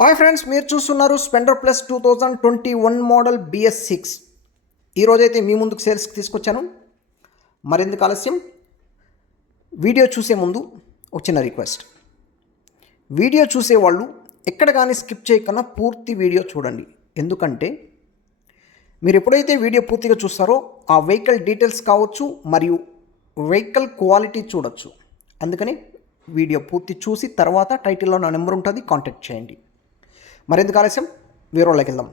Hi friends మీరు చూస్తున్నారు splendor plus two thousand twenty one model BS six ఈరోజైతే మీ ముందుకు సేల్స్కి తీసుకొచ్చాను. మరెందుకు ఆలస్యం? వీడియో చూసే ముందు ఒక చిన్న రిక్వెస్ట్ వీడియో చూసేవాళ్ళు ఎక్కడ కానీ స్కిప్ చేయకుండా పూర్తి వీడియో చూడండి. ఎందుకంటే మీరు ఎప్పుడైతే వీడియో పూర్తిగా చూస్తారో ఆ వెహికల్ డీటెయిల్స్ కావచ్చు మరియు వెహికల్ క్వాలిటీ చూడొచ్చు. అందుకని వీడియో పూర్తి చూసి తర్వాత టైటిల్లో నా నెంబర్ ఉంటుంది కాంటాక్ట్ చేయండి. మరెందుకు ఆలస్యం వీరోలోకి వెళ్దాం.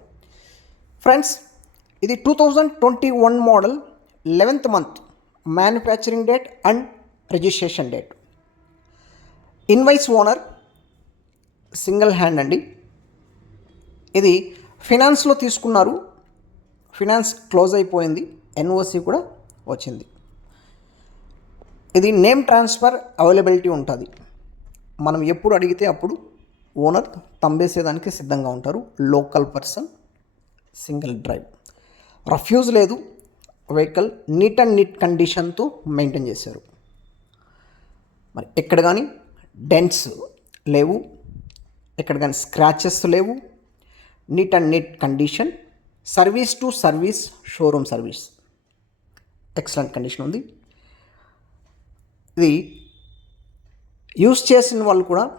ఫ్రెండ్స్ ఇది two thousand twenty one model eleventh month manufacturing date and registration date invoice owner single hand అండి. ఇది ఫినాన్స్లో తీసుకున్నారు. ఫినాన్స్ క్లోజ్ అయిపోయింది. ఎన్ఓసి కూడా వచ్చింది. ఇది నేమ్ ట్రాన్స్ఫర్ అవైలబిలిటీ ఉంటుంది. మనం ఎప్పుడు అడిగితే అప్పుడు ఓనర్ తంబేసేదానికి సిద్ధంగా ఉంటారు. Local person single drive refuse లేదు. వెహికల్ నీట్ అండ్ నీట్ కండిషన్తో మెయింటైన్ చేశారు. మరి ఎక్కడ కానీ డెంట్స్ లేవు. ఎక్కడ కానీ స్క్రాచెస్ లేవు. Neat and neat condition. Service to service showroom service. Excellent condition ఉంది. ఇది యూస్ చేసిన వాళ్ళు కూడా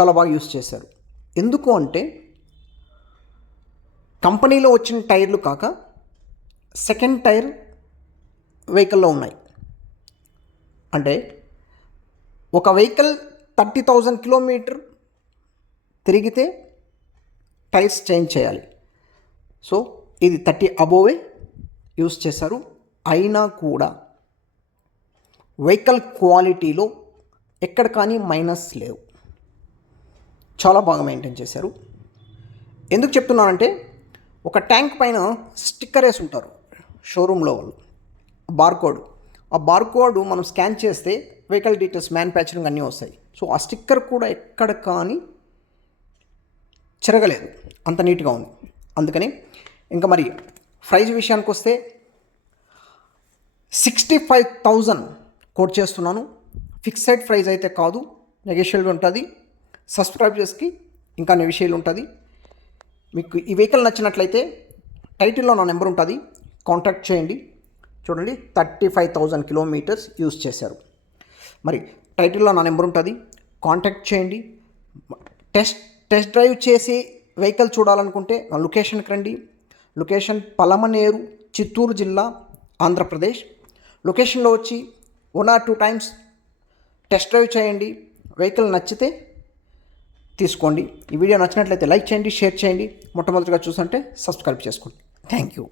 చాలా బాగా యూస్ చేశారు. ఎందుకు అంటే కంపెనీలో వచ్చిన టైర్లు కాక సెకండ్ టైర్ వెహికల్లో ఉన్నాయి. అంటే ఒక వెహికల్ థర్టీ థౌజండ్ కిలోమీటర్ తిరిగితే టైర్స్ చేంజ్ చేయాలి. సో ఇది థర్టీ అబోవే యూస్ చేశారు. అయినా కూడా వెహికల్ క్వాలిటీలో ఎక్కడ కానీ మైనస్ లేవు. చాలా బాగా మెయింటైన్ చేశారు. ఎందుకు చెప్తున్నానంటే ఒక ట్యాంక్ పైన స్టిక్కర్ వేసి ఉంటారు షోరూంలో వాళ్ళు. బార్కోడ్ ఆ బార్కోడ్ మనం స్కాన్ చేస్తే వెహికల్ డీటెయిల్స్ మ్యానుఫ్యాక్చరింగ్ అన్నీ వస్తాయి. సో ఆ స్టిక్కర్ కూడా ఎక్కడ కానీ చెరగలేదు. అంత నీట్గా ఉంది. అందుకని ఇంకా మరి ప్రైజ్ విషయానికి వస్తే సిక్స్టీ ఫైవ్ థౌజండ్ కోట్ చేస్తున్నాను. ఫిక్సెడ్ ప్రైజ్ అయితే కాదు నెగోషియబుల్ ఉంటుంది. సబ్స్క్రైబ్ చేసి ఇంకా విషయాలు ఉంటుంది. మీకు ఈ వెహికల్ నచ్చినట్లయితే టైటిల్లో నా నెంబర్ ఉంటుంది. కాంటాక్ట్ చేయండి. చూడండి thirty five thousand kilometres use చేశారు. మరి టైటిల్లో నా నెంబర్ ఉంటుంది. కాంటాక్ట్ చేయండి. టెస్ట్ టెస్ట్ డ్రైవ్ చేసి వెహికల్ చూడాలనుకుంటే నా లొకేషన్కి రండి. లొకేషన్ పలమనేరు చిత్తూరు జిల్లా ఆంధ్రప్రదేశ్. లొకేషన్లో వచ్చి one or two times test drive చేయండి. వెహికల్ నచ్చితే తీసుకోండి. ఈ వీడియో నచ్చినట్లయితే లైక్ చేయండి షేర్ చేయండి. మొట్టమొదటిగా చూసంటే సబ్స్క్రైబ్ చేసుకోండి. Thank you.